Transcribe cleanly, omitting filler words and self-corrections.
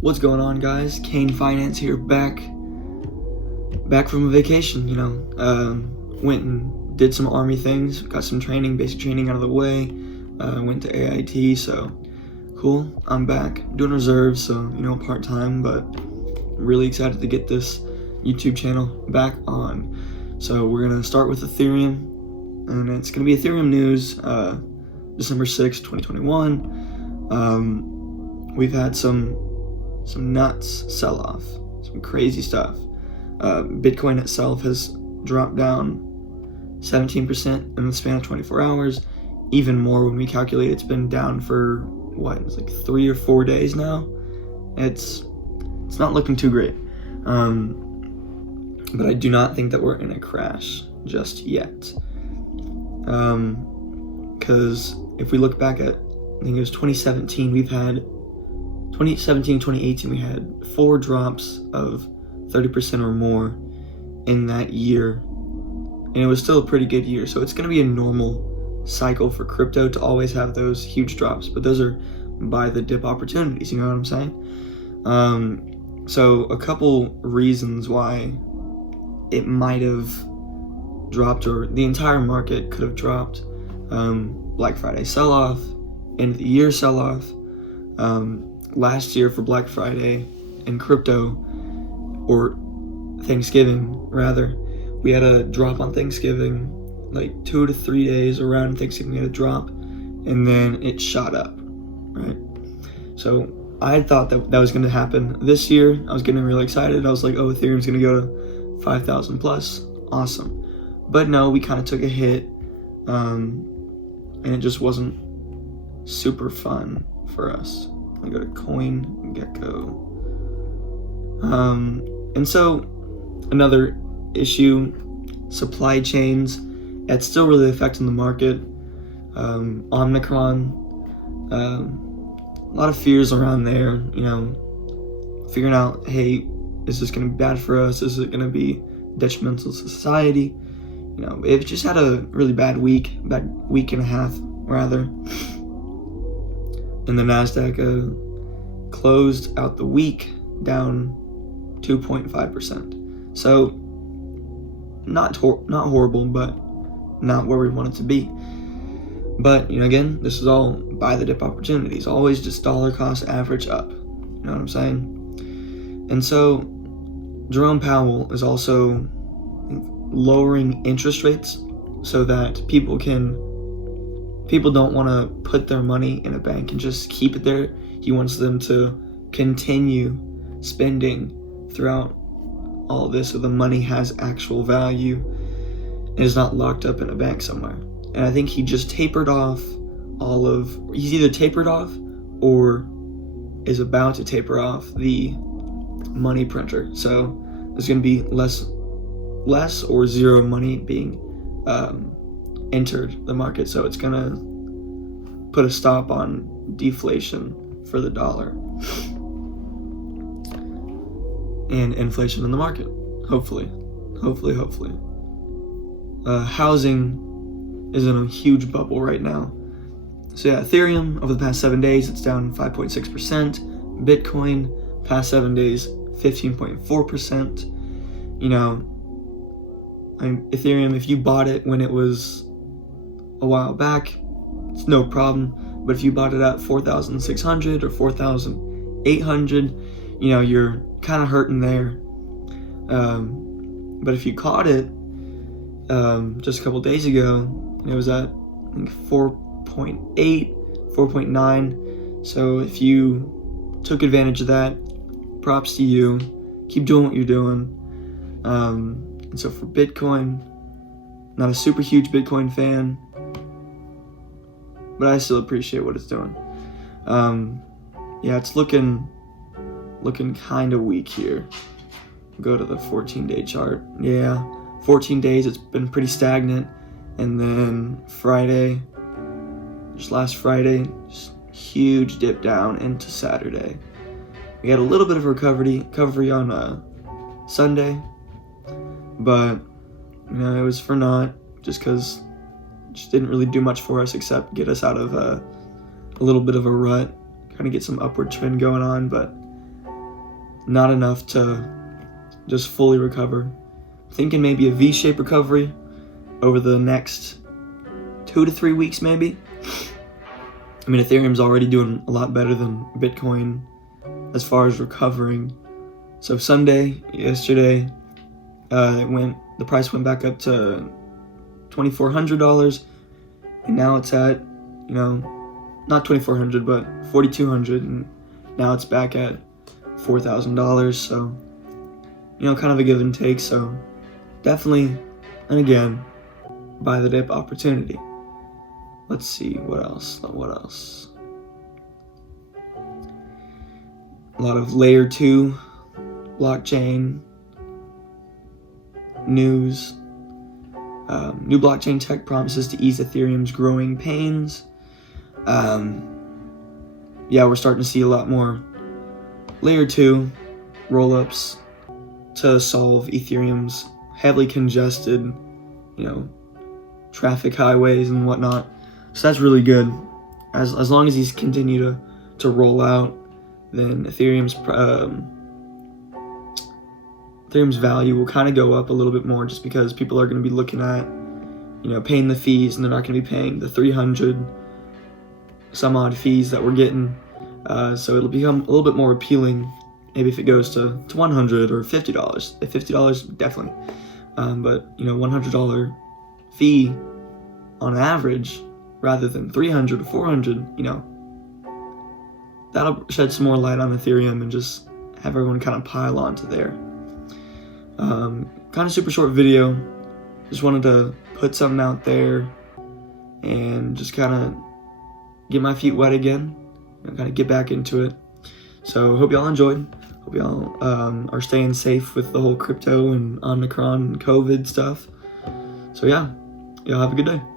What's going on, guys? Kane Finance here, back from a vacation. Went and did some army things, got some training, basic training out of the way. Went to AIT, so cool. I'm back doing reserves, so part-time, but really excited to get this YouTube channel back on. So we're gonna start with Ethereum, and it's gonna be Ethereum news, December 6th, 2021. We've had some nuts sell-off, some crazy stuff. Bitcoin itself has dropped down 17% in the span of 24 hours, even more when we calculate it's been down for it's like 3 or 4 days now. It's not looking too great, but I do not think that we're in a crash just yet, because if we look back at, I think it was 2017, 2018, we had 4 drops of 30% or more in that year, and it was still a pretty good year. So it's going to be a normal cycle for crypto to always have those huge drops, but those are buy the dip opportunities, you know what I'm saying? So a couple reasons why it might have dropped, or the entire market could have dropped. Black Friday sell-off, end of the year sell-off. Last year for Black Friday and crypto, or Thanksgiving rather, we had a drop on Thanksgiving, like 2 to 3 days around Thanksgiving we had a drop, and then it shot up, right? So I thought that was going to happen this year. I was getting really excited. I was like, oh, Ethereum's going to go to 5,000 plus, awesome. But no, we kind of took a hit, and it just wasn't super fun for us. I go to CoinGecko. And so another issue, supply chains, that's still really affecting the market. Omicron, a lot of fears around there, figuring out, hey, is this going to be bad for us? Is it going to be detrimental to society? It just had a really bad week and a half rather. And the NASDAQ closed out the week down 2.5%. So not horrible, but not where we want it to be. But again, this is all buy the dip opportunities. Always just dollar cost average up. You know what I'm saying? And so Jerome Powell is also lowering interest rates so that people don't want to put their money in a bank and just keep it there. He wants them to continue spending throughout all of this, so the money has actual value and is not locked up in a bank somewhere. And I think he just tapered off he's either tapered off or is about to taper off the money printer. So there's going to be less or zero money being entered the market. So it's going to put a stop on deflation for the dollar and inflation in the market. Hopefully. Housing is in a huge bubble right now. So yeah, Ethereum over the past 7 days, it's down 5.6%. Bitcoin past 7 days, 15.4%. Ethereum, if you bought it when it was a while back, it's no problem. But if you bought it at 4,600 or 4,800, you're kind of hurting there. But if you caught it just a couple days ago, it was at 4.8, 4.9. So if you took advantage of that, props to you. Keep doing what you're doing. And so for Bitcoin, not a super huge Bitcoin fan, but I still appreciate what it's doing. Yeah, it's looking kind of weak here. Go to the 14-day chart. Yeah, 14 days, it's been pretty stagnant. And then last Friday, just huge dip down into Saturday. We had a little bit of recovery on Sunday, but it was for naught, just because it just didn't really do much for us except get us out of a little bit of a rut, kind of get some upward trend going on, but not enough to just fully recover. Thinking maybe a V-shaped recovery over the next 2 to 3 weeks maybe. I mean, Ethereum's already doing a lot better than Bitcoin as far as recovering. So yesterday, the price went back up to $2,400, and now it's at, not $2,400, but $4,200, and now it's back at $4,000. So, kind of a give and take. So, definitely, and again, buy the dip opportunity. Let's see, what else? A lot of layer 2 blockchain news. New blockchain tech promises to ease Ethereum's growing pains. We're starting to see a lot more layer 2 rollups to solve Ethereum's heavily congested, traffic highways and whatnot. So that's really good. As long as these continue to roll out, then Ethereum's value will kind of go up a little bit more, just because people are going to be looking at, paying the fees, and they're not going to be paying the 300 some odd fees that we're getting. So it'll become a little bit more appealing, maybe if it goes to $100 or $50. At $50, definitely. But $100 fee on average, rather than $300 or $400, that'll shed some more light on Ethereum and just have everyone kind of pile onto there. Kind of super short video. Just wanted to put something out there and just kind of get my feet wet again and kind of get back into it. So hope y'all enjoyed. Hope y'all are staying safe with the whole crypto and Omicron and COVID stuff. So yeah, y'all have a good day.